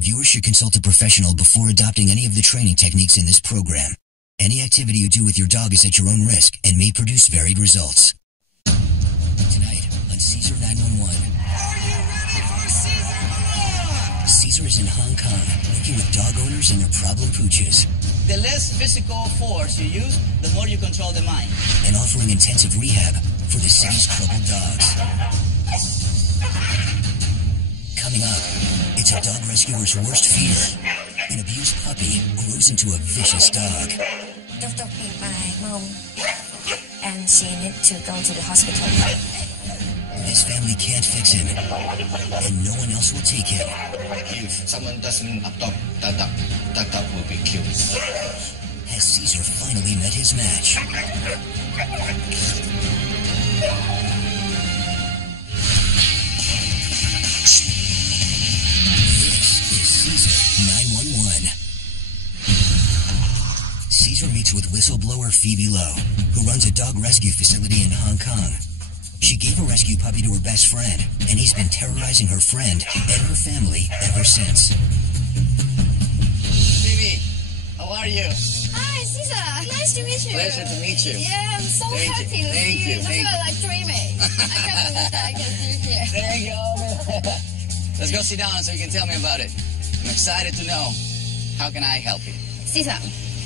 Viewers should consult a professional before adopting any of the training techniques in this program. Any activity you do with your dog is at your own risk and may produce varied results. Tonight on Caesar 911. Are you ready for Caesar? Caesar is in Hong Kong, working with dog owners and their problem pooches. The less physical force you use, the more you control the mind. And offering intensive rehab for the city's troubled dogs. Coming up, it's a dog rescuer's worst fear. An abused puppy grows into a vicious dog. Tuk beat my mom, and she need to go to the hospital. His family can't fix him, and no one else will take him. If someone doesn't adopt Tuk will be killed. Has Caesar finally met his match? Caesar meets with whistleblower Phoebe Lowe, who runs a dog rescue facility in Hong Kong. She gave a rescue puppy to her best friend, and he's been terrorizing her friend and her family ever since. Phoebe, how are you? Hi, Caesar. Nice to meet you. Pleasure to meet you. Yeah, I'm so happy to see you. I feel like dreaming. I can't believe that I can see you here. Thank you. Let's go sit down so you can tell me about it. I'm excited to know. How can I help you? Caesar,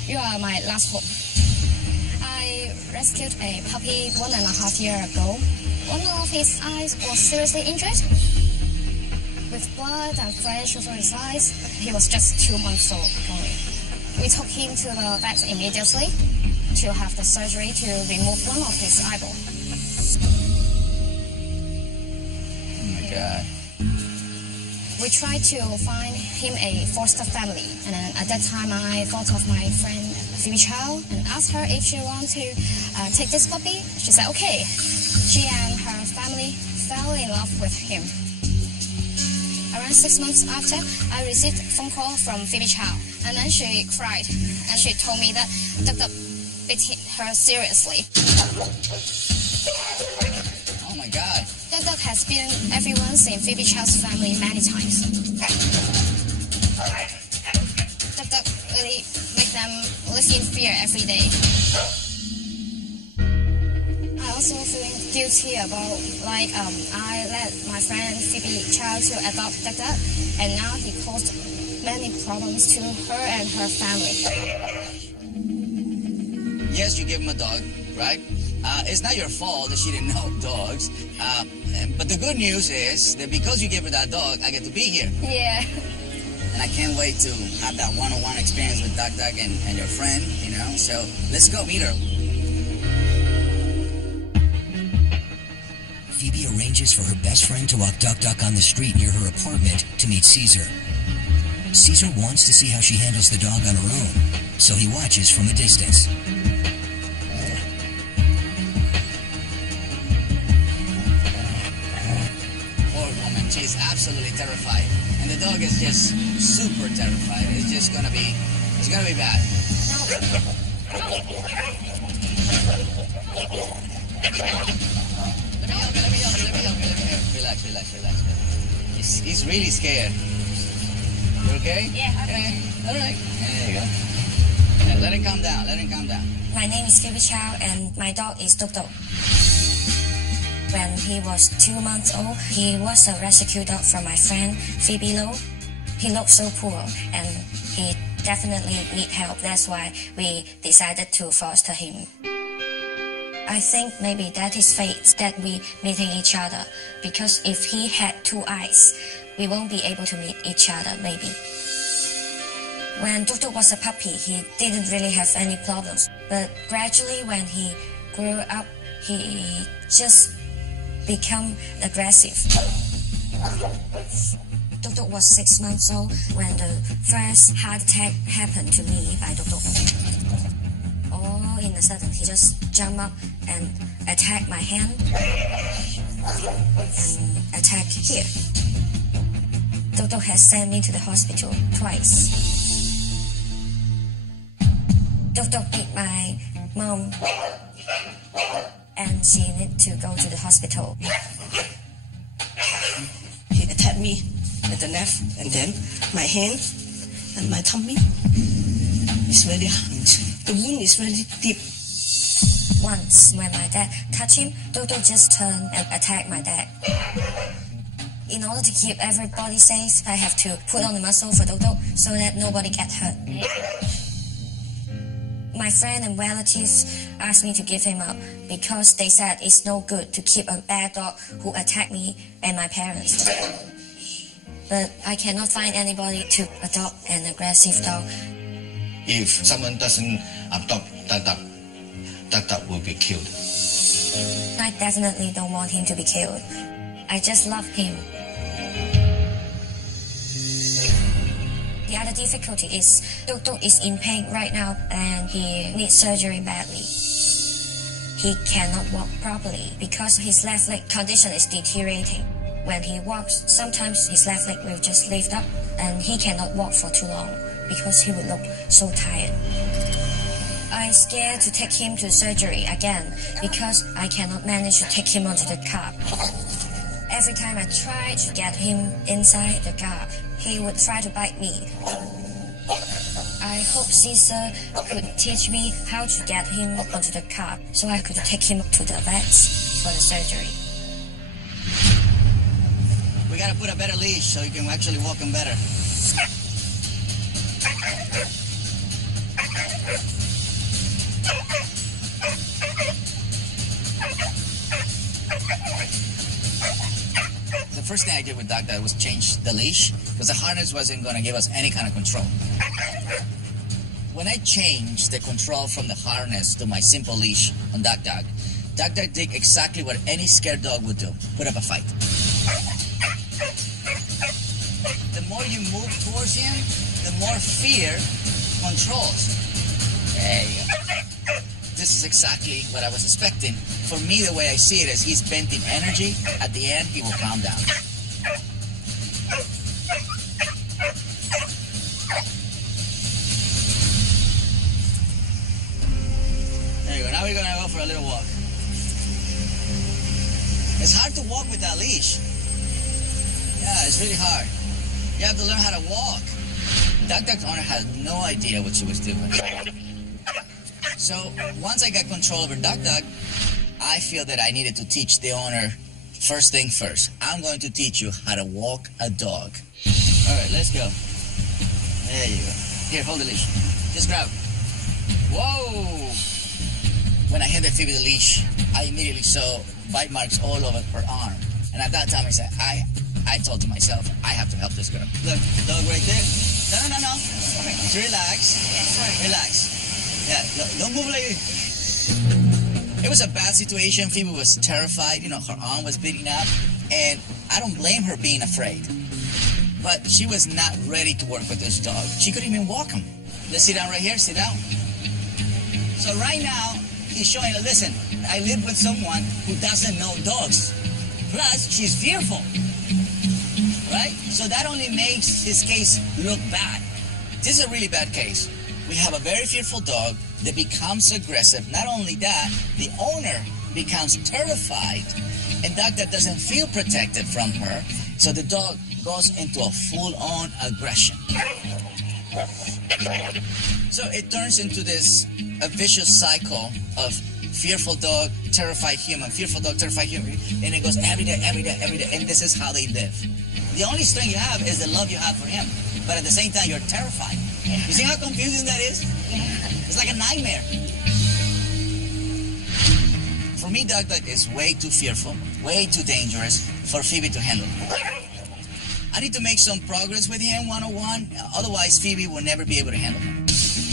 you are my last hope. I rescued a puppy 1.5 years ago. One of his eyes was seriously injured. With blood and flesh over his eyes, he was just 2 months old only. We took him to the vet immediately to have the surgery to remove one of his eyeball. Oh my God. We tried to find him a foster family, and then at that time I thought of my friend Phoebe Chow and asked her if she wanted to take this puppy. She said okay. She and her family fell in love with him. Around 6 months after, I received a phone call from Phoebe Chow, and then she cried, and she told me that Tuk beat her seriously. Oh my God. Tuk has been everyone's in Phoebe Chow's family many times. Tuk really make them live in fear every day. I also feeling guilty about I let my friend Phoebe Chow to adopt Tuk, and now he caused many problems to her and her family. Yes, you gave him a dog, right? It's not your fault that she didn't know dogs. But the good news is that because you gave her that dog, I get to be here. Yeah. And I can't wait to have that one-on-one experience with Tuk and your friend, you know. So let's go meet her. Phoebe arranges for her best friend to walk Tuk on the street near her apartment to meet Caesar. Caesar wants to see how she handles the dog on her own, so he watches from a distance. She's absolutely terrified, and the dog is just super terrified. It's gonna be bad. Let me help you. Relax. He's really scared. You okay? Yeah, I'm okay. All right. There you go. Yeah, let him calm down. My name is Phoebe Chow, and my dog is Tuk. When he was 2 months old, he was a rescue dog from my friend Phoebe Lowe. He looked so poor, and he definitely need help. That's why we decided to foster him. I think maybe that is fate that we meeting each other, because if he had 2 eyes, we won't be able to meet each other maybe. When Tuk was a puppy, he didn't really have any problems, but gradually when he grew up, he just become aggressive. Tuk was 6 months old when the first heart attack happened to me by Tuk. All in a sudden, he just jumped up and attacked my hand and attacked here. Tuk has sent me to the hospital twice. Tuk beat my mom, and she need to go to the hospital. He attacked me at the left, and then my hand and my tummy is very hard. The wound is very deep. Once, when my dad touched him, Dodo just turned and attacked my dad. In order to keep everybody safe, I have to put on the muzzle for Dodo so that nobody gets hurt. My friend and relatives asked me to give him up because they said it's no good to keep a bad dog who attacked me and my parents. But I cannot find anybody to adopt an aggressive dog. If someone doesn't adopt that dog will be killed. I definitely don't want him to be killed. I just love him. The other difficulty is Dodo is in pain right now and he needs surgery badly. He cannot walk properly because his left leg condition is deteriorating. When he walks, sometimes his left leg will just lift up and he cannot walk for too long because he will look so tired. I'm scared to take him to surgery again because I cannot manage to take him onto the car. Every time I try to get him inside the car, he would try to bite me. I hope Caesar could teach me how to get him onto the car so I could take him to the vets for the surgery. We gotta put a better leash so you can actually walk him better. The first thing I did with Dog Dog was change the leash because the harness wasn't going to give us any kind of control. When I changed the control from the harness to my simple leash on Dog Dog did exactly what any scared dog would do, put up a fight. The more you move towards him, the more fear controls. There you go. This is exactly what I was expecting. For me, the way I see it is he's bent in energy. At the end, he will calm down. There you go. Now we're going to go for a little walk. It's hard to walk with that leash. Yeah, it's really hard. You have to learn how to walk. Dog Dog's owner had no idea what she was doing. So once I got control over Dog Dog, I feel that I needed to teach the owner first thing first. I'm going to teach you how to walk a dog. All right, let's go. There you go. Here, hold the leash. Just grab. Whoa! When I handed Phoebe the leash, I immediately saw bite marks all over her arm. And at that time, I told to myself, I have to help this girl. Look, dog right there. No. Relax. Relax. Yeah, don't move like this. It was a bad situation. Phoebe was terrified. You know, her arm was bleeding up. And I don't blame her being afraid. But she was not ready to work with this dog. She couldn't even walk him. Let's sit down right here. Sit down. So right now, he's showing, listen, I live with someone who doesn't know dogs. Plus, she's fearful. Right? So that only makes his case look bad. This is a really bad case. We have a very fearful dog that becomes aggressive. Not only that, the owner becomes terrified, and Dog Dog doesn't feel protected from her, so the dog goes into a full-on aggression. So it turns into a vicious cycle of fearful dog, terrified human, fearful dog, terrified human, and it goes every day, and this is how they live. The only strength you have is the love you have for him, but at the same time, you're terrified. You see how confusing that is? It's like a nightmare. For me, Dog Dog is way too fearful, way too dangerous for Phoebe to handle. I need to make some progress with him one-on-one, otherwise Phoebe will never be able to handle him.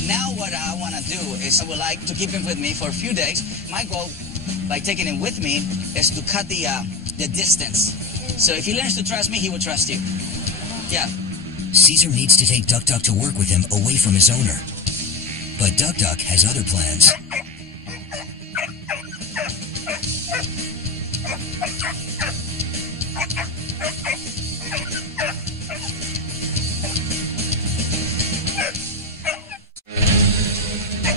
Now what I want to do is I would like to keep him with me for a few days. My goal, by taking him with me, is to cut the distance. So if he learns to trust me, he will trust you. Yeah. Caesar needs to take Duck Duck to work with him away from his owner. But Duck Duck has other plans.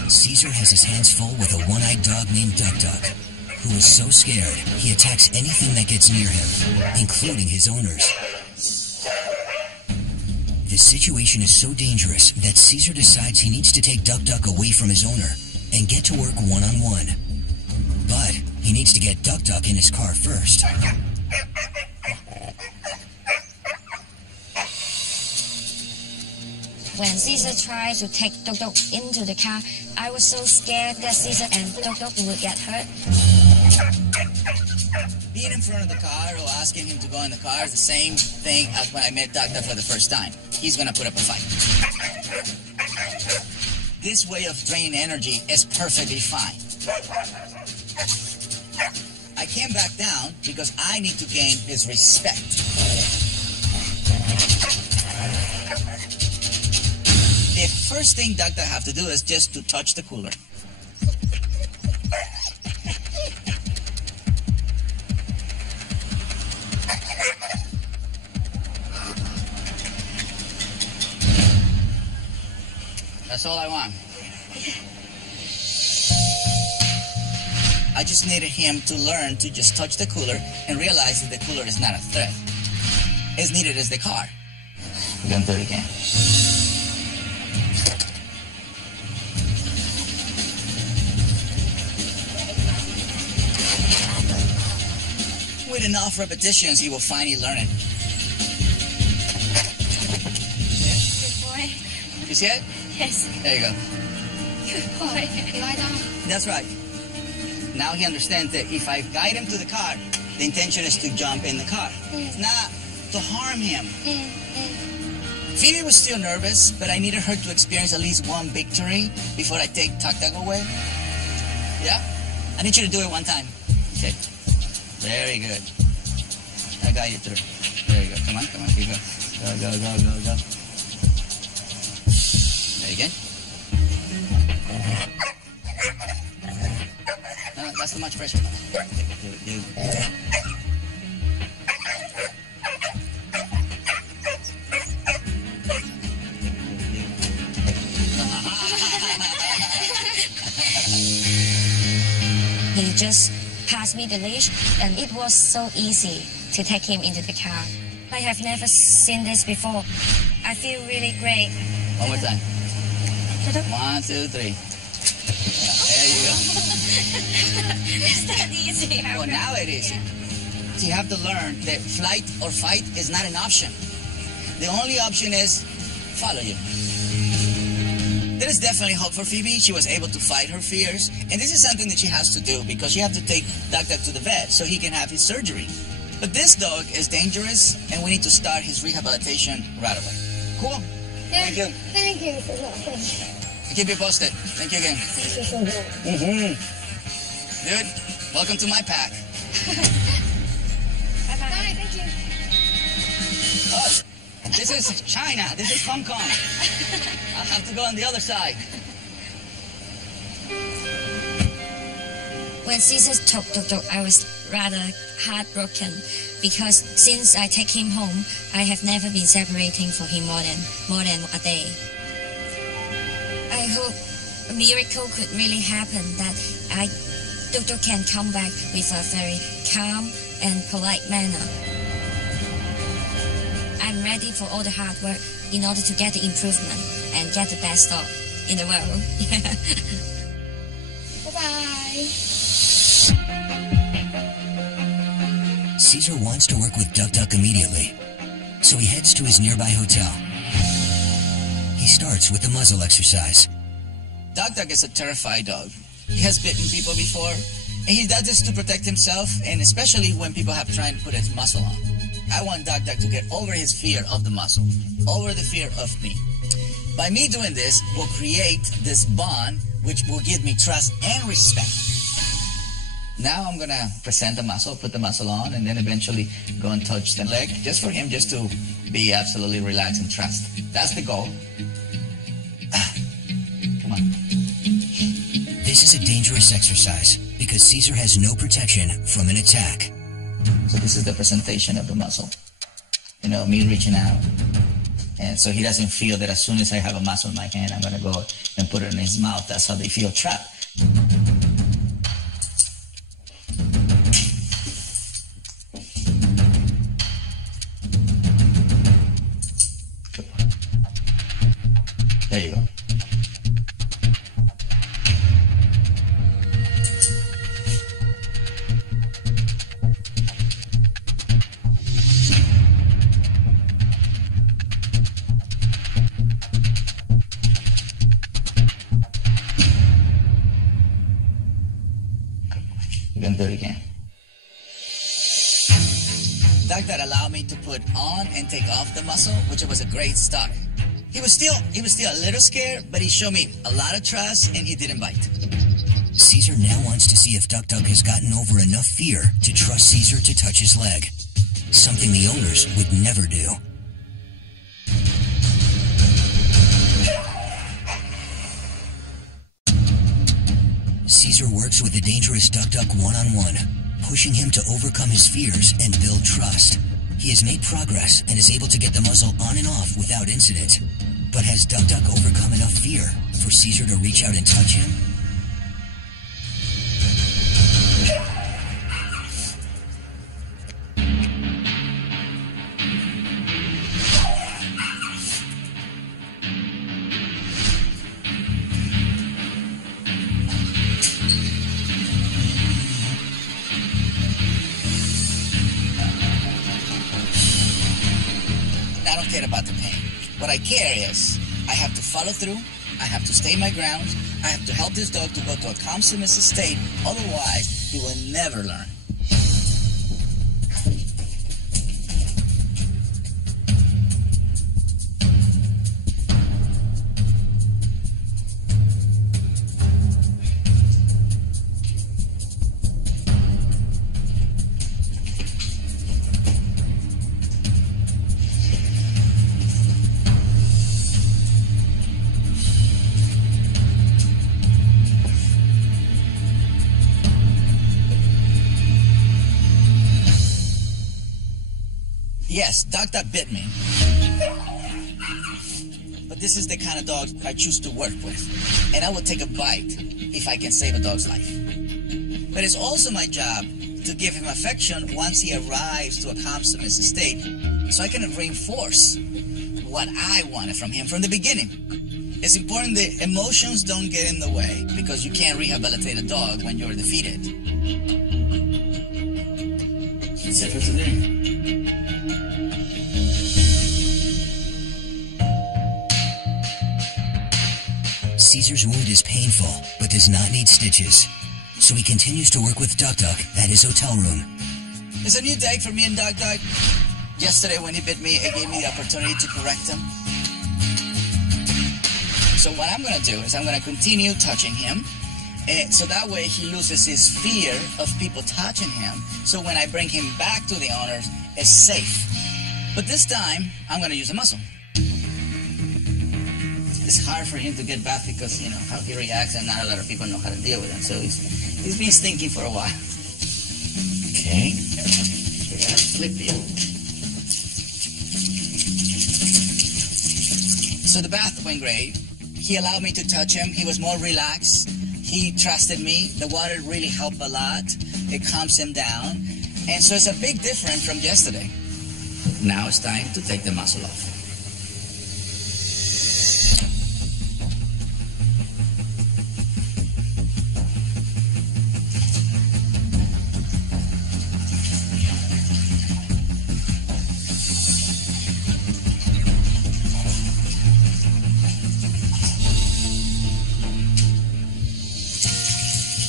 Caesar has his hands full with a one-eyed dog named Duck Duck, who is so scared he attacks anything that gets near him, including his owners. The situation is so dangerous that Caesar decides he needs to take Duck Duck away from his owner and get to work one-on-one. But he needs to get Duck Duck in his car first. When Caesar tried to take Duck Duck into the car, I was so scared that Caesar and Duck Duck would get hurt. Being in front of the car or asking him to go in the car is the same thing as when I met Duck Duck for the first time. He's gonna put up a fight. This way of draining energy is perfectly fine. I can't back down because I need to gain his respect. The first thing Duck Duck have to do is just to touch the cooler. That's all I want. I just needed him to learn to just touch the cooler and realize that the cooler is not a threat. As needed as the car. We're gonna do it again. With enough repetitions, he will finally learn it. Good boy. You see it? Yes. There you go. Good boy. Lie down. That's right. Now he understands that if I guide him to the car, the intention is to jump in the car, not to harm him. Phoebe was still nervous, but I needed her to experience at least one victory before I take Duck Duck away. Yeah? I need you to do it one time. Okay. Very good. I got you through. There you go. Come on, here you go. Go. There you go. No, that's too much pressure. Do. He just passed me the leash, and it was so easy to take him into the car. I have never seen this before. I feel really great. One more time. 1, 2, 3. Yeah, there you go. It's that easy. Well, now it is. You have to learn that flight or fight is not an option. The only option is follow you. There is definitely hope for Phoebe. She was able to fight her fears. And this is something that she has to do because she has to take Duck Duck to the vet so he can have his surgery. But this dog is dangerous and we need to start his rehabilitation right away. Cool? Yeah. Thank you. Thank you for that. I'll keep you posted. Thank you again. Thank you so much. Dude, welcome to my pack. Bye, thank you. Oh, this is China. This is Hong Kong. I'll have to go on the other side. When Caesar took Duck Duck, I was rather heartbroken because since I take him home, I have never been separating from him more than a day. I hope a miracle could really happen that Duck Duck can come back with a very calm and polite manner. I'm ready for all the hard work in order to get the improvement and get the best dog in the world. Bye-bye. Caesar wants to work with Duck Duck immediately, so he heads to his nearby hotel. He starts with the muzzle exercise. Duck Duck is a terrified dog. He has bitten people before, and he does this to protect himself, and especially when people have tried to put his muzzle on. I want Duck Duck to get over his fear of the muzzle, over the fear of me. By me doing this, we'll create this bond which will give me trust and respect. Now I'm gonna present the muzzle, put the muzzle on, and then eventually go and touch the leg, just for him just to be absolutely relaxed and trust. That's the goal. Come on. This is a dangerous exercise because Caesar has no protection from an attack. So this is the presentation of the muzzle. You know, me reaching out. And so he doesn't feel that as soon as I have a muzzle in my hand, I'm gonna go and put it in his mouth. That's how they feel trapped. There you go. You can do it again. Doctor allowed me to put on and take off the muzzle, which was a great start. He was still a little scared, but he showed me a lot of trust and he didn't bite. Caesar now wants to see if Duck Duck has gotten over enough fear to trust Caesar to touch his leg, something the owners would never do. Caesar works with the dangerous Duck Duck one-on-one, pushing him to overcome his fears and build trust. He has made progress and is able to get the muzzle on and off without incident. But has Duck Duck overcome enough fear for Caesar to reach out and touch him? I don't care about the pain. What I care is I have to follow through, I have to stay my ground, I have to help this dog to go to a calm submissive state, otherwise he will never learn. Yes, Duck Duck bit me. But this is the kind of dog I choose to work with. And I will take a bite if I can save a dog's life. But it's also my job to give him affection once he arrives to a calm submissive state, so I can reinforce what I wanted from him from the beginning. It's important the emotions don't get in the way, because you can't rehabilitate a dog when you're defeated. That's it for today. Caesar's wound is painful, but does not need stitches. So he continues to work with Duck Duck at his hotel room. It's a new day for me and Duck Duck. Yesterday when he bit me, it gave me the opportunity to correct him. So what I'm going to do is I'm going to continue touching him. So that way he loses his fear of people touching him. So when I bring him back to the owners, it's safe. But this time, I'm going to use a muzzle. It's hard for him to get back because, you know, how he reacts and not a lot of people know how to deal with him. So he's been stinking for a while. Okay. We're going to flip you. So the bath went great. He allowed me to touch him. He was more relaxed. He trusted me. The water really helped a lot. It calms him down. And so it's a big difference from yesterday. Now it's time to take the muzzle off.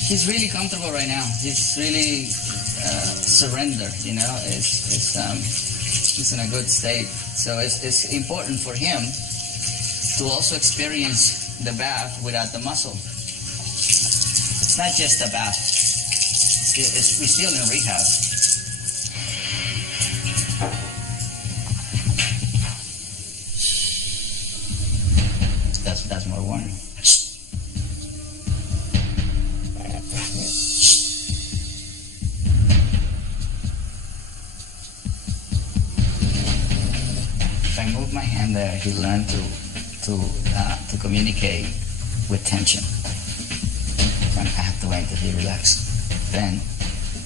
He's really comfortable right now. He's really surrendered, you know. He's in a good state. So it's important for him to also experience the bath without the muzzle. It's not just a bath. We're still in rehab. That's more warning. If I move my hand there, he learned to communicate with tension. So I have to wait until he relaxes. Then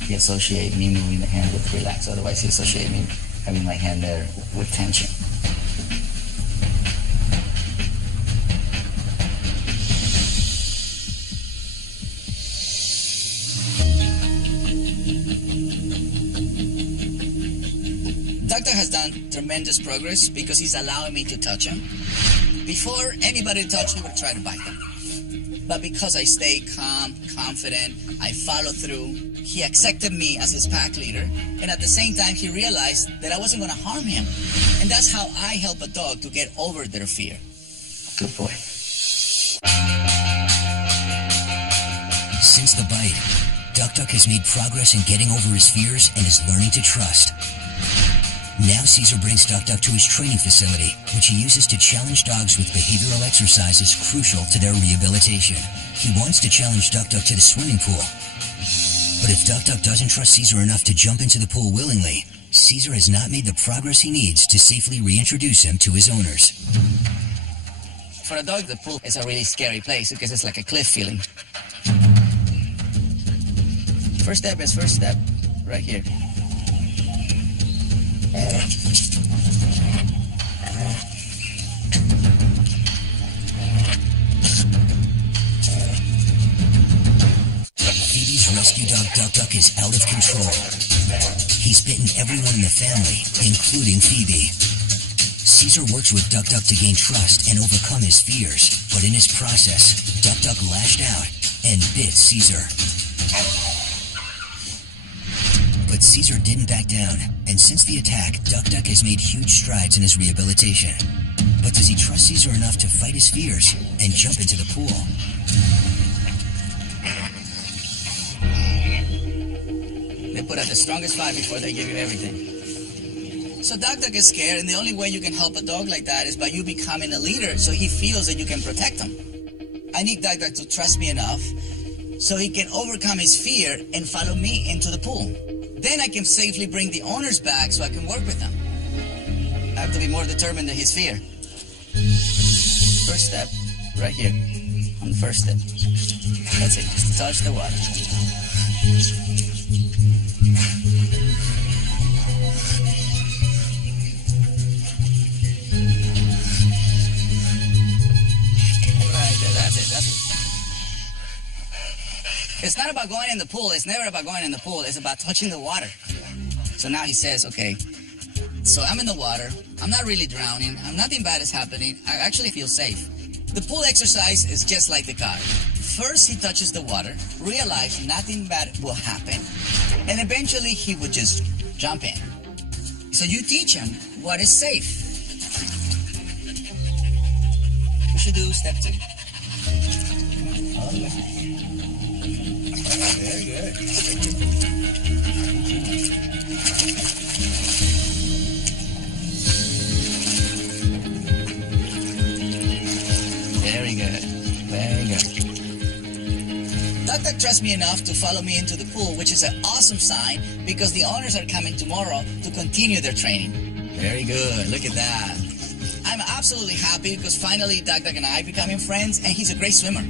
he associates me moving the hand with relax. Otherwise, he associates me having my hand there with tension. done tremendous progress because he's allowing me to touch him. Before anybody touched me, would try to bite them. But because I stay calm, confident, I follow through, he accepted me as his pack leader, and at the same time he realized that I wasn't going to harm him. And that's how I help a dog to get over their fear. Good boy. Since the bite, Duck Duck has made progress in getting over his fears and is learning to trust. Now Caesar brings Duck Duck to his training facility, which he uses to challenge dogs with behavioral exercises crucial to their rehabilitation. He wants to challenge Duck Duck to the swimming pool. But if Duck Duck doesn't trust Caesar enough to jump into the pool willingly, Caesar has not made the progress he needs to safely reintroduce him to his owners. For a dog, the pool is a really scary place because it's like a cliff feeling. First step, right here. Phoebe's rescue dog Duck Duck is out of control. He's bitten everyone in the family, including Phoebe. Caesar works with Duck Duck to gain trust and overcome his fears, but in his process, Duck Duck lashed out and bit Caesar. But Caesar didn't back down, and since the attack, Duck Duck has made huge strides in his rehabilitation. But does he trust Caesar enough to fight his fears and jump into the pool? They put out the strongest fight before they give you everything. So Duck Duck is scared, and the only way you can help a dog like that is by you becoming a leader so he feels that you can protect him. I need Duck Duck to trust me enough so he can overcome his fear and follow me into the pool. Then I can safely bring the owners back so I can work with them. I have to be more determined than his fear. First step, right here. On the first step. That's it, just touch the water. Right there, that's it. It's not about going in the pool. It's never about going in the pool. It's about touching the water. So now he says, okay, so I'm in the water. I'm not really drowning. Nothing bad is happening. I actually feel safe. The pool exercise is just like the car. First, he touches the water, realize nothing bad will happen, and eventually he would just jump in. So you teach him what is safe. We should do step 2. All the way. Very good. Very good. Very good. Duck Duck trusts me enough to follow me into the pool, which is an awesome sign because the owners are coming tomorrow to continue their training. Very good. Look at that. I'm absolutely happy because finally Duck Duck and I are becoming friends, and he's a great swimmer.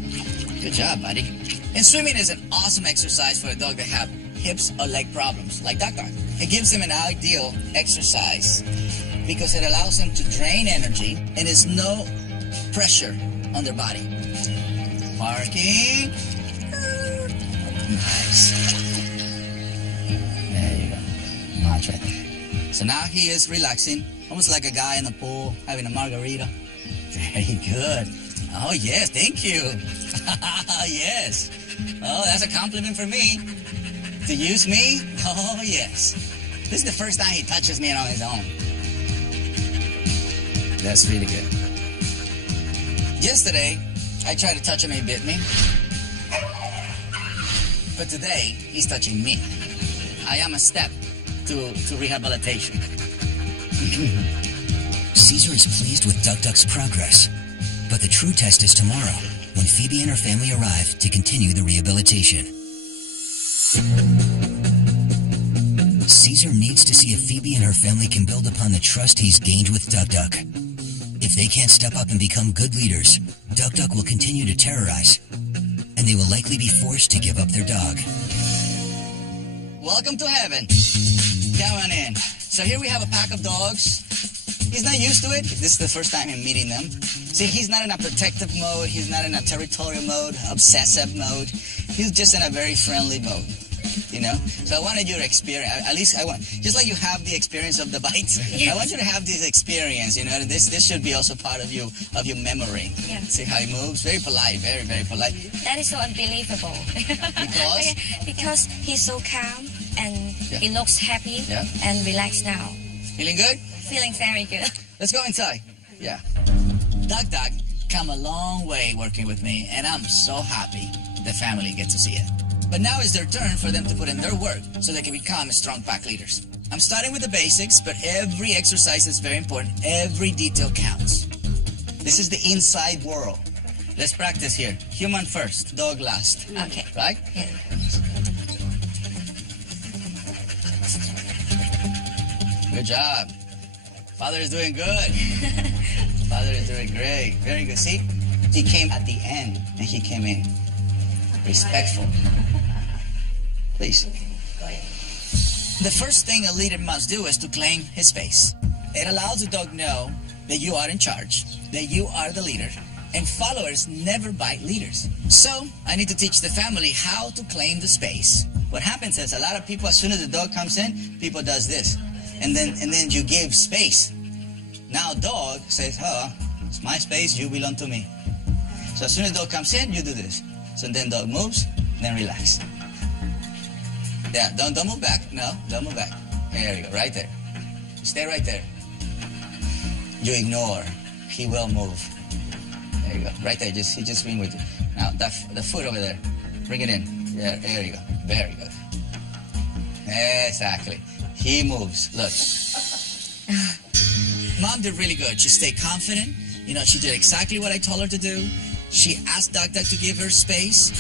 Good job, buddy. And swimming is an awesome exercise for a dog that have hips or leg problems, like Duck Duck. It gives him an ideal exercise because it allows them to drain energy and there's no pressure on their body. Parking. Nice. There you go. Watch right there. So now he is relaxing, almost like a guy in the pool having a margarita. Very good. Oh, yes, thank you. Yes. Oh, that's a compliment for me. To use me? Oh, yes. This is the first time he touches me on his own. That's really good. Yesterday, I tried to touch him and he bit me. But today, he's touching me. I am a step to rehabilitation. Caesar is pleased with Duck Duck's progress. But the true test is tomorrow, when Phoebe and her family arrive to continue the rehabilitation. Caesar needs to see if Phoebe and her family can build upon the trust he's gained with Duck Duck. If they can't step up and become good leaders, Duck Duck will continue to terrorize, and they will likely be forced to give up their dog. Welcome to heaven. Come on in. So here we have a pack of dogs. He's not used to it. This is the first time I'm meeting them. See, he's not in a protective mode. He's not in a territorial mode, obsessive mode. He's just in a very friendly mode. you know. So I wanted you to experience, at least I want, just like you have the experience of the bites, I want you to have this experience, you know. This should be also part of your memory. Yeah. See how he moves? Very polite, very, very polite. That is so unbelievable. Because? Because he's so calm and he looks happy and relaxed now. Feeling good? Feeling very good. Let's go inside. Yeah. Doc come a long way working with me, and I'm so happy the family gets to see it. But now is their turn for them to put in their work so they can become strong pack leaders. I'm starting with the basics, but every exercise is very important. Every detail counts. This is the inside world. Let's practice here. Human first, dog last. Okay. Right? Yeah. Good job. Father is doing good. Father is doing great. Very good. See? He came at the end and he came in. Respectful. Please. The first thing a leader must do is to claim his space. It allows the dog know that you are in charge, that you are the leader, and followers never bite leaders. So, I need to teach the family how to claim the space. What happens is a lot of people, as soon as the dog comes in, people does this. And then you give space. Now dog says, oh, it's my space, you belong to me. So as soon as dog comes in, you do this. So then dog moves, then relax. Yeah, don't move back. No, don't move back. There you go, right there. Stay right there. You ignore. He will move. There you go, right there. He just bring with you. Now the foot over there. Bring it in. Yeah, there you go. Very good. Exactly. He moves. Look. Mom did really good. She stayed confident. You know, she did exactly what I told her to do. She asked Doc to give her space.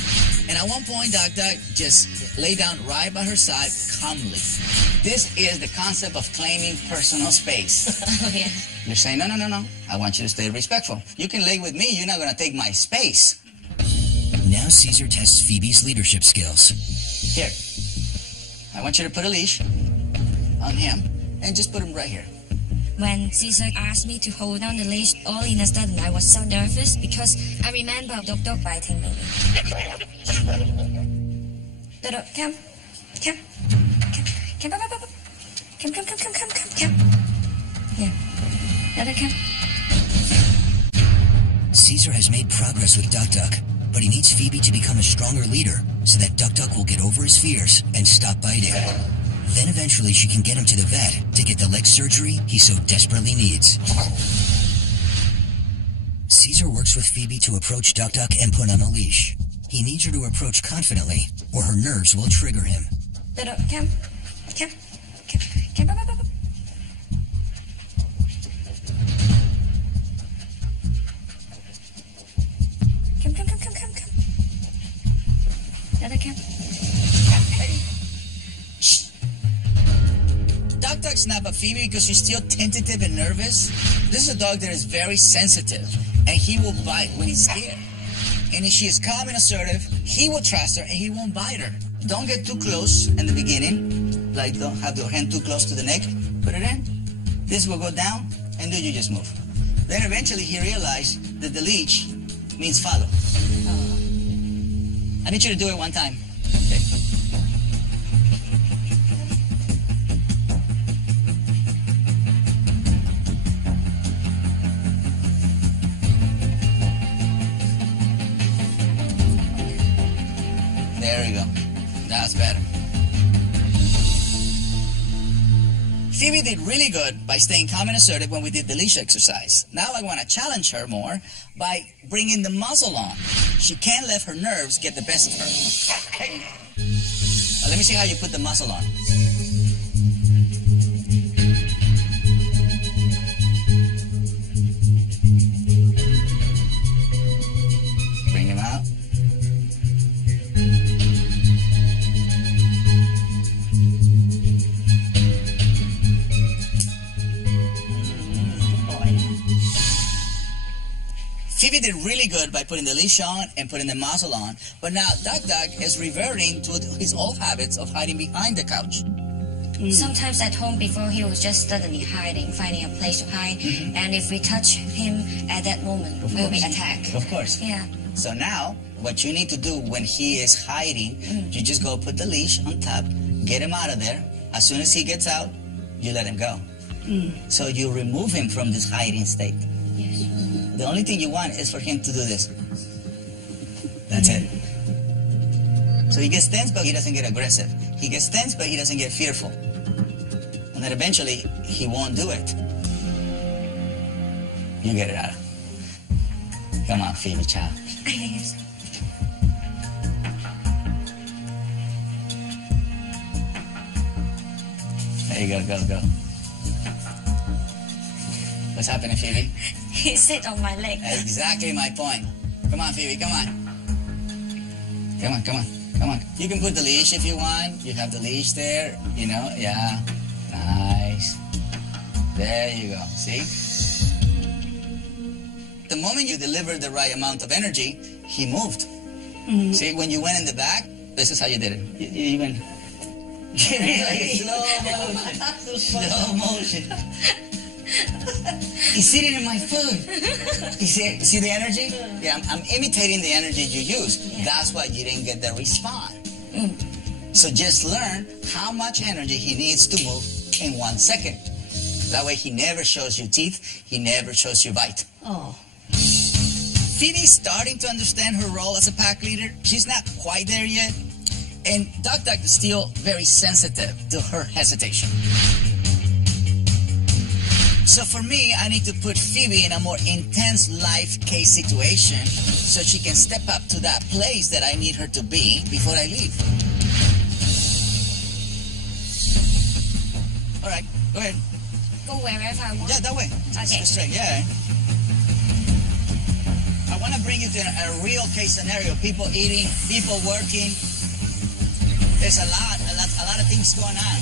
And at one point, Doc just lay down right by her side calmly. This is the concept of claiming personal space. Oh, yeah. You're saying, no. I want you to stay respectful. You can lay with me. You're not going to take my space. Now Caesar tests Phoebe's leadership skills. Here. I want you to put a leash on him and just put him right here. When Caesar asked me to hold down the leash, all in a sudden I was so nervous because I remember dog biting me. Dog, come. Yeah. Dog, come. Caesar has made progress with Duck, but he needs Phoebe to become a stronger leader so that Duck will get over his fears and stop biting. Then eventually she can get him to the vet to get the leg surgery he so desperately needs. Caesar works with Phoebe to approach Duck and put on a leash. He needs her to approach confidently, or her nerves will trigger him. Come. Duck snap at Phoebe because she's still tentative and nervous. This is a dog that is very sensitive, and he will bite when he's scared. And if she is calm and assertive, he will trust her and he won't bite her. Don't get too close in the beginning. Like, don't have your hand too close to the neck. Put it in. This will go down, and then you just move. Then eventually he realized that the leash means follow. I need you to do it one time. Okay. There we go. That's better. Phoebe did really good by staying calm and assertive when we did the leash exercise. Now I want to challenge her more by bringing the muzzle on. She can't let her nerves get the best of her. Okay. Let me see how you put the muzzle on. Bring him out. Phoebe did really good by putting the leash on and putting the muzzle on, but now Duck is reverting to his old habits of hiding behind the couch. Sometimes at home before he was just suddenly hiding, finding a place to hide, and if we touch him at that moment, we'll be attacked. Of course. Yeah. So now, what you need to do when he is hiding, you just go put the leash on top, get him out of there. As soon as he gets out, you let him go. So you remove him from this hiding state. Yes. The only thing you want is for him to do this. That's it. So he gets tense, but he doesn't get aggressive. He gets tense, but he doesn't get fearful. And then eventually, he won't do it. You get it out. Come on, Phoebe, child. Yes. There you go. What's happening, Phoebe? He sit on my leg. Exactly my point. Come on, Phoebe, come on. Come on. You can put the leash if you want. You have the leash there, you know, yeah. Nice. There you go, see? The moment you delivered the right amount of energy, he moved. See, when you went in the back, this is how you did it. You even... like slow motion. He's sitting in my food. You see the energy? Yeah, I'm imitating the energy you use. Yeah. That's why you didn't get the response. So just learn how much energy he needs to move in 1 second. That way he never shows you teeth, he never shows you bite. Oh. Phoebe's starting to understand her role as a pack leader. She's not quite there yet. And Duck Duck is still very sensitive to her hesitation. So for me, I need to put Phoebe in a more intense life case situation so she can step up to that place that I need her to be before I leave. All right, go ahead. Go wherever I want. Yeah, that way. Okay. Straight, yeah. I want to bring you to a real case scenario. People eating, people working. There's a lot of things going on.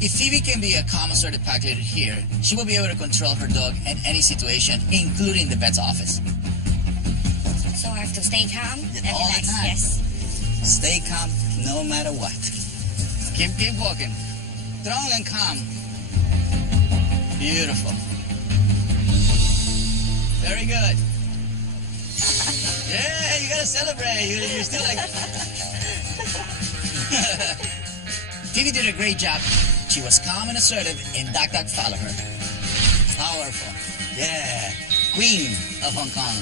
If Phoebe can be a calm, assertive pack leader here, she will be able to control her dog in any situation, including the vet's office. So I have to stay calm and All the relax. time. Yes. Stay calm no matter what. Keep walking. Strong and calm. Beautiful. Very good. Yeah, you gotta celebrate. You're still like... Phoebe did a great job. She was calm and assertive, and Duck Duck followed her. Powerful. Yeah. Queen of Hong Kong.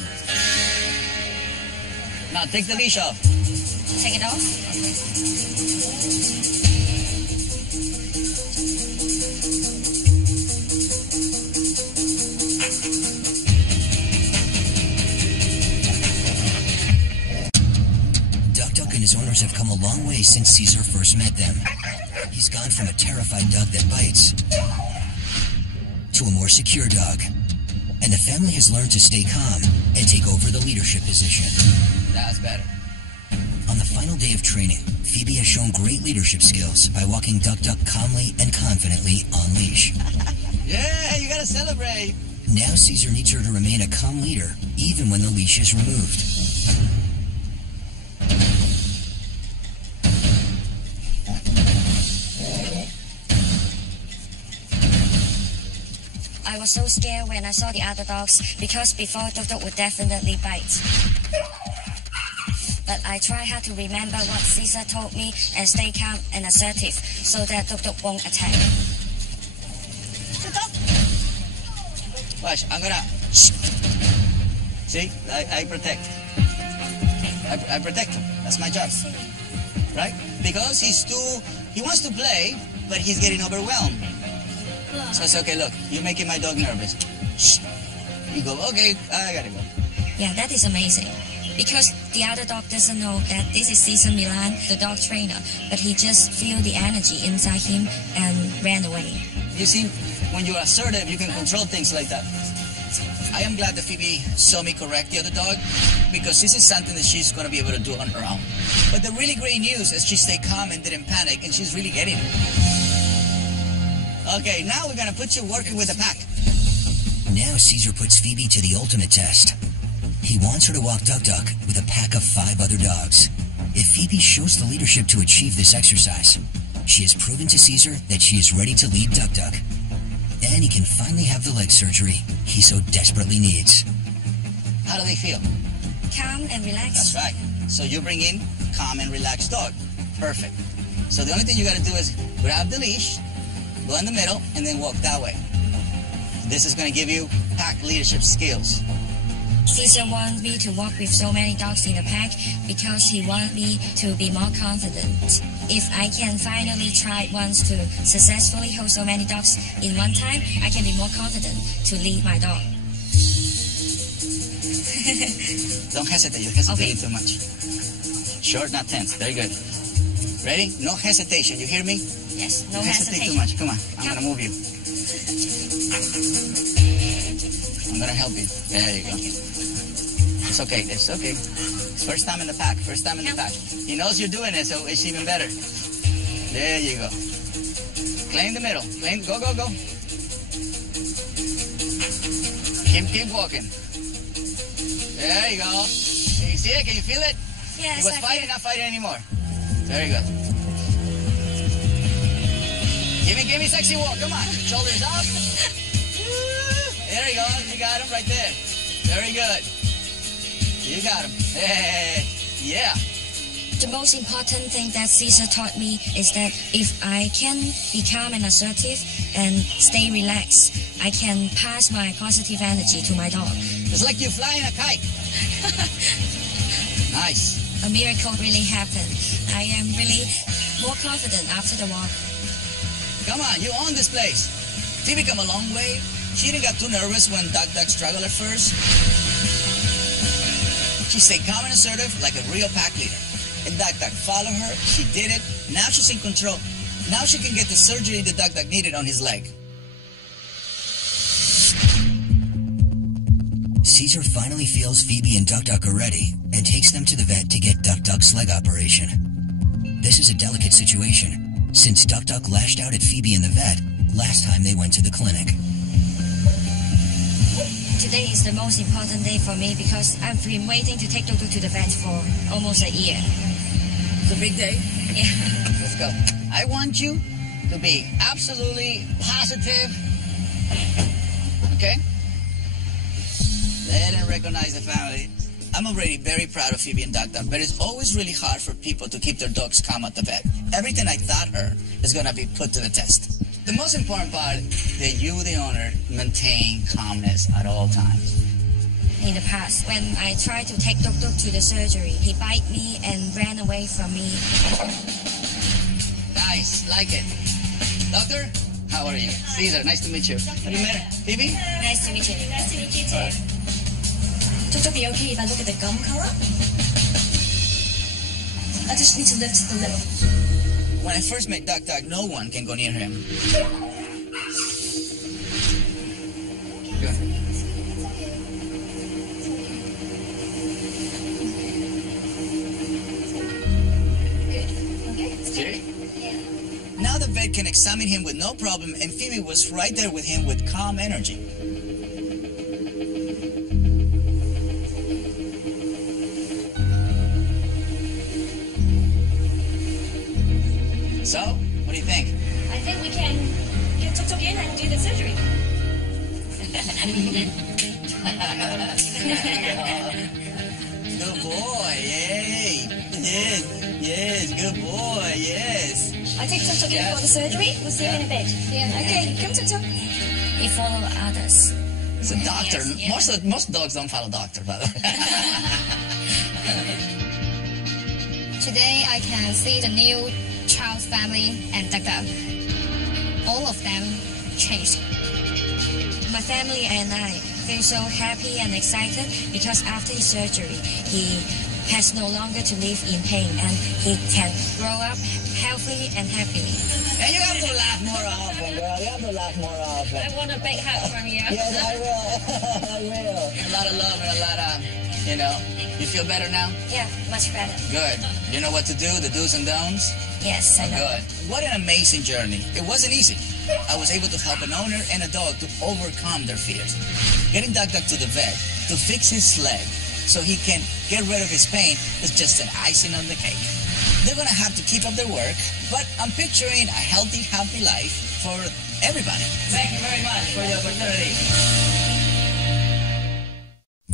Now take the leash off. Take it off. Duck Duck and his owners have come a long way since Caesar first met them. He's gone from a terrified dog that bites to a more secure dog. And the family has learned to stay calm and take over the leadership position. That's better. On the final day of training, Phoebe has shown great leadership skills by walking Duck Duck calmly and confidently on leash. Yeah, you gotta celebrate. Now Caesar needs her to remain a calm leader, even when the leash is removed. I was so scared when I saw the other dogs because before Duck Duck would definitely bite. But I try hard to remember what Caesar told me and stay calm and assertive so that Duck Duck won't attack. Watch, I'm gonna... See? I protect. I protect him. That's my job. Right? Because he wants to play, but he's getting overwhelmed. So I say, okay, look, you're making my dog nervous. Shh. You go, okay, I gotta go. Yeah, that is amazing. Because the other dog doesn't know that this is Caesar Milan, the dog trainer, but he just feel the energy inside him and ran away. You see, when you're assertive, you can control things like that. I am glad that Phoebe saw me correct the other dog, because this is something that she's going to be able to do on her own. But the really great news is she stayed calm and didn't panic, and she's really getting it. Okay, now we're going to put you working with the pack. Now Caesar puts Phoebe to the ultimate test. He wants her to walk Duck Duck with a pack of 5 other dogs. If Phoebe shows the leadership to achieve this exercise, she has proven to Caesar that she is ready to lead Duck Duck. And he can finally have the leg surgery he so desperately needs. How do they feel? calm and relaxed. That's right. So you bring in calm and relaxed dog. Perfect. So the only thing you got to do is grab the leash, go in the middle, and then walk that way. This is going to give you pack leadership skills. Caesar wants me to walk with so many dogs in the pack because he wants me to be more confident. If I can finally try once to successfully hold so many dogs in one time, I can be more confident to lead my dog. Don't hesitate. You're hesitating Okay. too much. Short, not tense. Very good. Ready? No hesitation. You hear me? Yes, no Don't hesitate hesitation. too much. Come on. I'm Come. going to move you. I'm going to help you. There you go. Thank you. It's okay. It's okay. It's first time in the pack. First time in the pack. He knows you're doing it, so it's even better. There you go. Claim the middle. Claim. Go, go, go. Keep walking. There you go. Can you see it? Can you feel it? Yes, He was I fighting, feel- not fighting anymore. Very good. Give me sexy walk. Come on. Shoulders up. There you go. You got him right there. Very good. You got him. Hey, yeah. The most important thing that Caesar taught me is that if I can be calm and assertive and stay relaxed, I can pass my positive energy to my dog. It's like you're flying a kite. Nice. A miracle really happened. I am really more confident after the walk. Come on, you own this place. Phoebe come a long way. She didn't get too nervous when Duck struggled at first. She stayed calm and assertive like a real pack leader. And Duck followed her. She did it. Now she's in control. Now she can get the surgery the Duck needed on his leg. Caesar finally feels Phoebe and Duck are ready and takes them to the vet to get Duck's leg operation. This is a delicate situation since Duck lashed out at Phoebe and the vet last time they went to the clinic. Today is the most important day for me because I've been waiting to take Duck to the vet for almost a year. It's a big day. Yeah. Let's go. I want you to be absolutely positive. Okay? Let them recognize the family. I'm already very proud of Phoebe and Duck, but it's always really hard for people to keep their dogs calm at the vet. Everything I taught her is going to be put to the test. The most important part, that you, the owner, maintain calmness at all times. In the past, when I tried to take Duck to the surgery, he bit me and ran away from me. Nice, like it. Doctor, how are you? Caesar, nice to meet you. Have you met Phoebe? Nice to meet you. Nice to meet you too. Dr. be okay if I look at the gum color? I just need to lift the lip. When I first met Duck, no one can go near him. Good. See? Now the vet can examine him with no problem, and Phoebe was right there with him with calm energy. So, what do you think? I think we can get Tuk in and do the surgery. Good boy, yay! Yes, good boy, yes. I take Tuk in for the surgery. We'll see you in a bit. Yeah. Okay, come Tuk. He followed others. It's a doctor. Yes, yeah. Most dogs don't follow doctor, by the way. Today I can see the new Charles family and Duck. All of them changed. My family and I feel so happy and excited because after his surgery, he has no longer to live in pain and he can grow up healthy and happily. And you have to laugh more often, girl. You have to laugh more often. I want a big hug from you. Yes, I will. I will. A lot of love and a lot of, you feel better now? Yeah, much better. Good. You know what to do, the do's and don'ts? Yes, I know. Good. What an amazing journey. It wasn't easy. I was able to help an owner and a dog to overcome their fears. Getting Duck to the vet to fix his leg so he can get rid of his pain is just an icing on the cake. They're going to have to keep up their work, but I'm picturing a healthy, happy life for everybody. Thank you very much for the opportunity.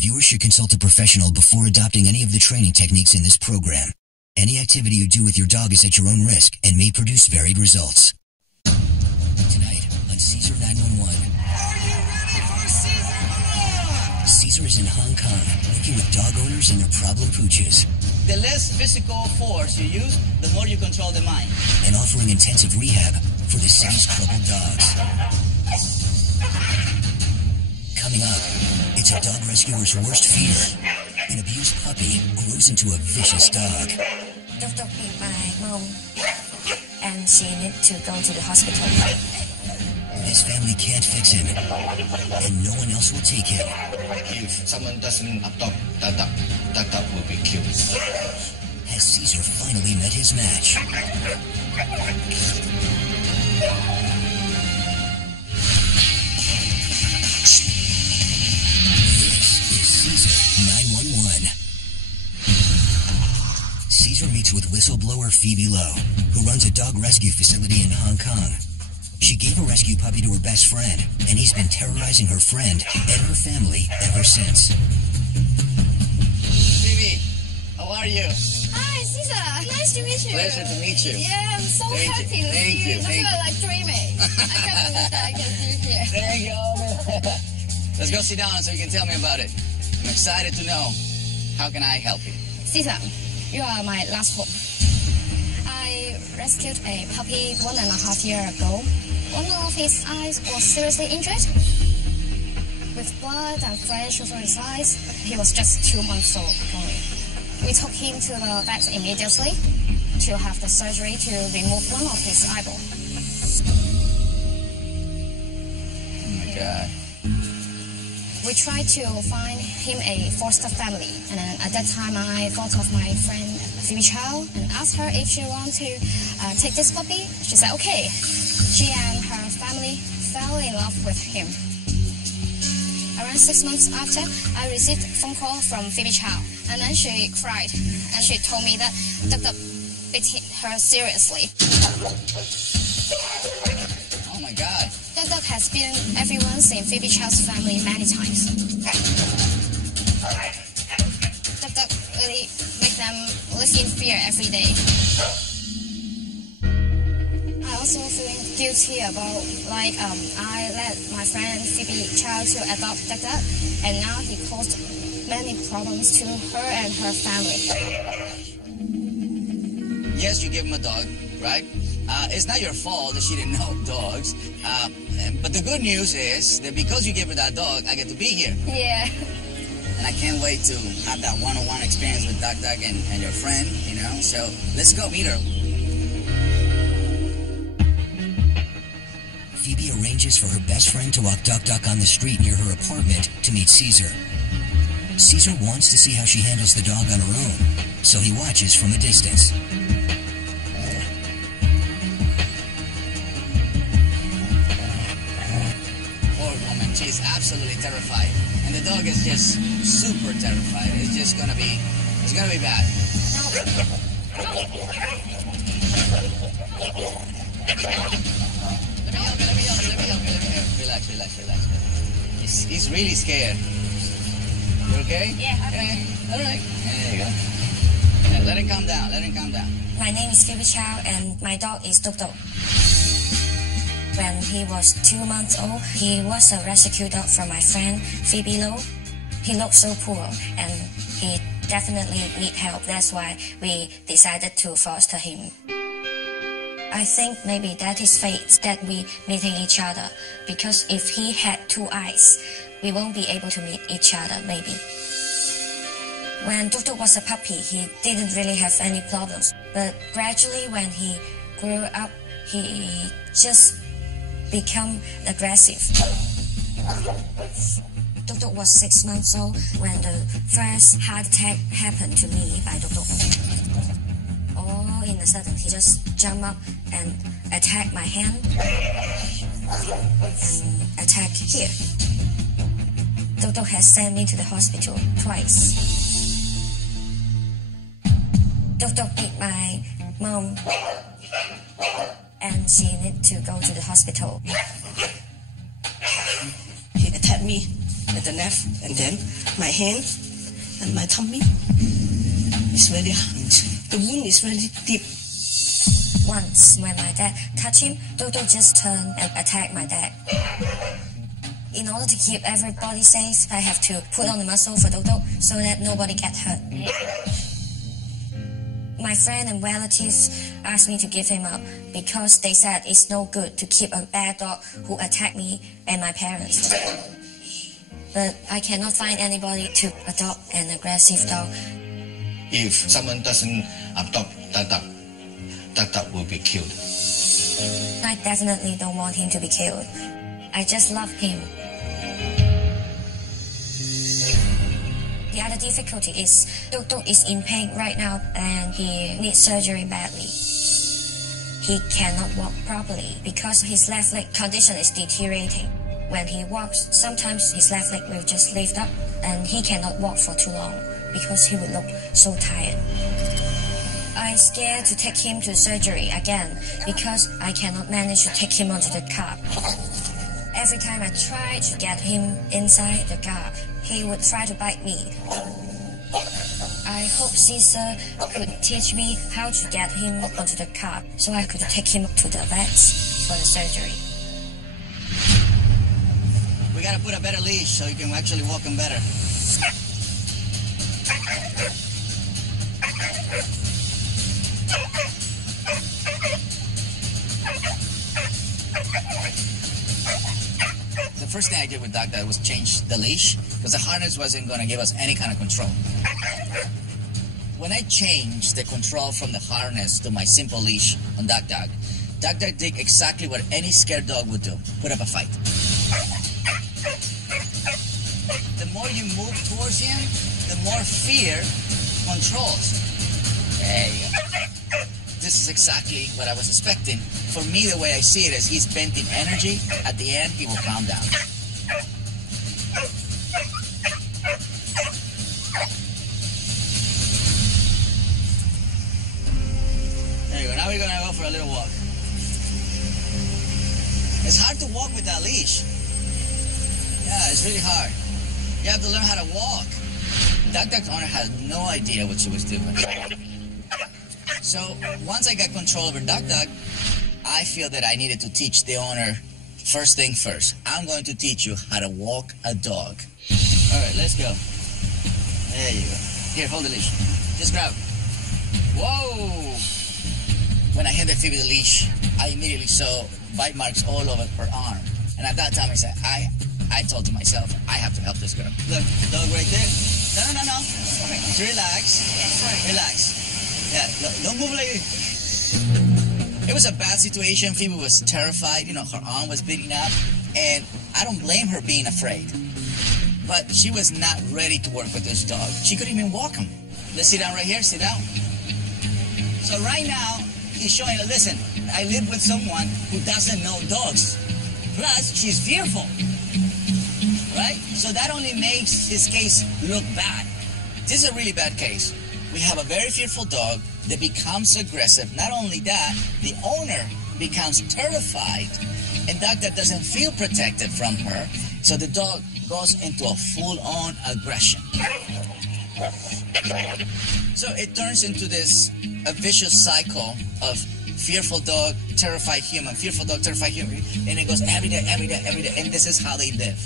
Viewers should consult a professional before adopting any of the training techniques in this program. Any activity you do with your dog is at your own risk and may produce varied results. Tonight on Caesar 911. Are you ready for Caesar? Caesar is in Hong Kong, working with dog owners and their problem pooches. The less physical force you use, the more you control the mind. And offering intensive rehab for the city's troubled dogs. Coming up, it's a dog rescuer's worst fear. An abused puppy grows into a vicious dog. Dog beat my mom, and she need to go to the hospital. His family can't fix him, and no one else will take him. If someone doesn't adopt Dug will be killed. Has Caesar finally met his match? Caesar 911. Caesar meets with whistleblower Phoebe Lowe, who runs a dog rescue facility in Hong Kong. She gave a rescue puppy to her best friend, and he's been terrorizing her friend and her family ever since. Phoebe, how are you? Hi, Caesar. Nice to meet you. Pleasure to meet you. Yeah, I'm so Thank happy you. to Thank see you. you. I Thank feel you. like dreaming. I can't believe that I can see you here. Thank you. Let's go sit down so you can tell me about it. I'm excited to know. How can I help you? Caesar, you are my last hope. I rescued a puppy 1.5 years ago. One of his eyes was seriously injured. With blood and flesh over his eyes, he was just 2 months old only. We took him to the vet immediately to have the surgery to remove one of his eyeball. Oh my God. We tried to find him a foster family, and then at that time I thought of my friend Phoebe Chow and asked her if she wanted to take this puppy. She said okay. She and her family fell in love with him. Around 6 months after, I received a phone call from Phoebe Chow, and then she cried, and she told me that Dug beat her seriously. Oh my God. Dug has been everyone's in Phoebe Chow's family many times. Dug really make them live in fear every day. I also feeling guilty about I let my friend Phoebe Chow to adopt Dug, and now he caused many problems to her and her family. Yes, you gave him a dog, right? It's not your fault that she didn't know dogs. But the good news is that because you gave her that dog, I get to be here. Yeah. And I can't wait to have that one-on-one experience with Dug and your friend, you know? So let's go meet her. Phoebe arranges for her best friend to walk Dug on the street near her apartment to meet Caesar. Caesar wants to see how she handles the dog on her own, so he watches from a distance. Poor woman, she is absolutely terrified. And the dog is just super terrified. It's gonna be bad. Let me help you. Relax. He's really scared. You okay? Yeah, I'm okay. All right. There you go. Yeah, let him calm down. My name is Phoebe Chow, and my dog is Dug. When he was 2 months old, he was a rescue dog from my friend Phoebe Lowe. He looked so poor, and he definitely need help. That's why we decided to foster him. I think maybe that is fate that we meeting each other, because if he had 2 eyes, we won't be able to meet each other maybe. When Dug was a puppy, he didn't really have any problems, but gradually when he grew up, he just become aggressive. Dug was 6 months old when the first heart attack happened to me by Dug. All in a sudden, he just jumped up and attacked my hand and attacked here. Dug has sent me to the hospital twice. Dug beat my mom, and she need to go to the hospital. He attacked me at the left, and then my hand and my tummy is very hard. The wound is very deep. Once, when my dad touched him, Dodo just turned and attacked my dad. In order to keep everybody safe, I have to put on the muzzle for Dodo so that nobody gets hurt. My friend and relatives asked me to give him up because they said it's no good to keep a bad dog who attacked me and my parents. But I cannot find anybody to adopt an aggressive dog. If someone doesn't adopt that dog, that dog will be killed. I definitely don't want him to be killed. I just love him. The other difficulty is Dodo is in pain right now and he needs surgery badly. He cannot walk properly because his left leg condition is deteriorating. When he walks, sometimes his left leg will just lift up and he cannot walk for too long because he would look so tired. I'm scared to take him to surgery again because I cannot manage to take him onto the car. Every time I try to get him inside the car, he would try to bite me. I hope Caesar could teach me how to get him onto the car so I could take him to the vets for the surgery. We gotta put a better leash so you can actually walk him better. The first thing I did with Dog was change the leash because the harness wasn't going to give us any kind of control. When I changed the control from the harness to my simple leash on Dog did exactly what any scared dog would do, put up a fight. The more you move towards him, the more fear controls. There you go. This is exactly what I was expecting. For me, the way I see it is he's bent in energy. At the end, he will calm down. There you go. Now we're going to go for a little walk. It's hard to walk with that leash. Yeah, it's really hard. You have to learn how to walk. Dog's owner had no idea what she was doing. So once I got control over Dog, I feel that I needed to teach the owner first thing first. I'm going to teach you how to walk a dog. All right, let's go. There you go. Here, hold the leash. Just grab. Whoa! When I handed Phoebe the leash, I immediately saw bite marks all over her arm. And at that time, I told to myself, I have to help this girl. Look, the dog right there. No. Relax. Relax. Yeah, don't move like it. It was a bad situation. Phoebe was terrified. You know, her arm was bleeding up. And I don't blame her being afraid. But she was not ready to work with this dog. She couldn't even walk him. Let's sit down right here. Sit down. So right now, he's showing, listen, I live with someone who doesn't know dogs. Plus, she's fearful. Right? So that only makes his case look bad. This is a really bad case. We have a very fearful dog that becomes aggressive. Not only that, the owner becomes terrified, and Dog doesn't feel protected from her, so the dog goes into a full-on aggression. So it turns into a vicious cycle of fearful dog, terrified human, fearful dog, terrified human, and it goes every day, and this is how they live.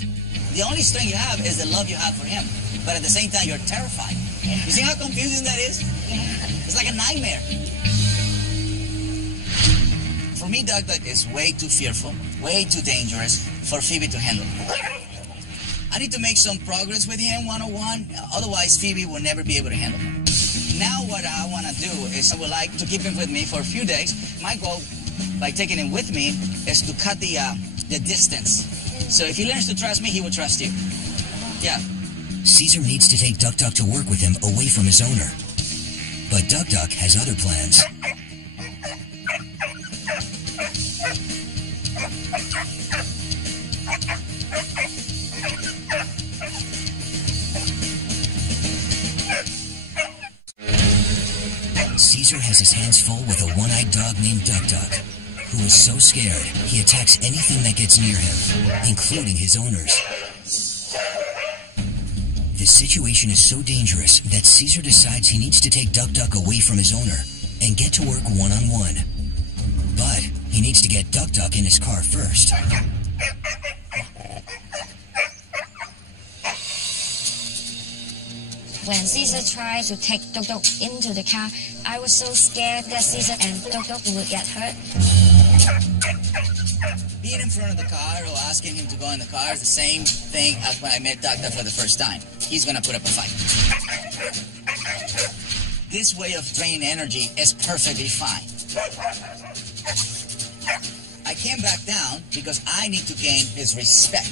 The only strength you have is the love you have for him, but at the same time, you're terrified. You see how confusing that is? It's like a nightmare. For me, Dog is way too fearful, way too dangerous for Phoebe to handle. I need to make some progress with him one-on-one, otherwise Phoebe will never be able to handle him. Now what I want to do is I would like to keep him with me for a few days. My goal, by taking him with me, is to cut the distance. So if he learns to trust me, he will trust you. Yeah. Caesar needs to take Duck to work with him away from his owner. But Duck has other plans. Caesar has his hands full with a one-eyed dog named Duck, who is so scared he attacks anything that gets near him, including his owners. The situation is so dangerous that Caesar decides he needs to take Duck Duck away from his owner and get to work one-on-one. But he needs to get Duck Duck in his car first. When Caesar tried to take Duck Duck into the car, I was so scared that Caesar and Duck Duck would get hurt. Being in front of the car or asking him to go in the car is the same thing as when I met Duck Duck for the first time. He's gonna put up a fight. This way of draining energy is perfectly fine. I can't back down because I need to gain his respect.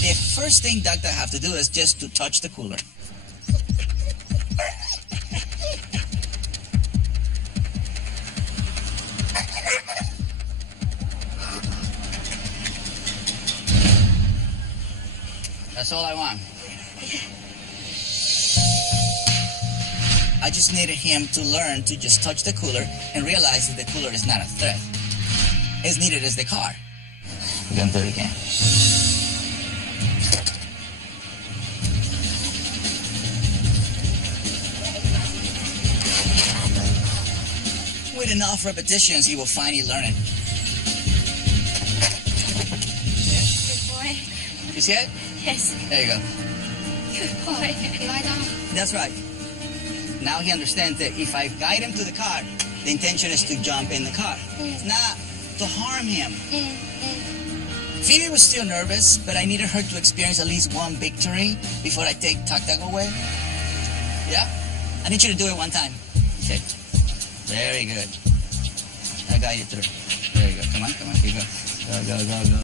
The first thing Duck Duck have to do is just to touch the cooler. That's all I want. I just needed him to learn to just touch the cooler and realize that the cooler is not a threat. As needed as the car. We're gonna do it again. With enough repetitions, he will finally learn it. Good boy. You see it? Yes. There you go. Good boy. Lie down. That's right. Now he understands that if I guide him to the car, the intention is to jump in the car. It's not to harm him. Phoebe was still nervous, but I needed her to experience at least one victory before I take Duck Duck away. Yeah? I need you to do it one time. Okay. Very good. I got you through. There you go. Come on, come on. Here you go. Go, go, go, go.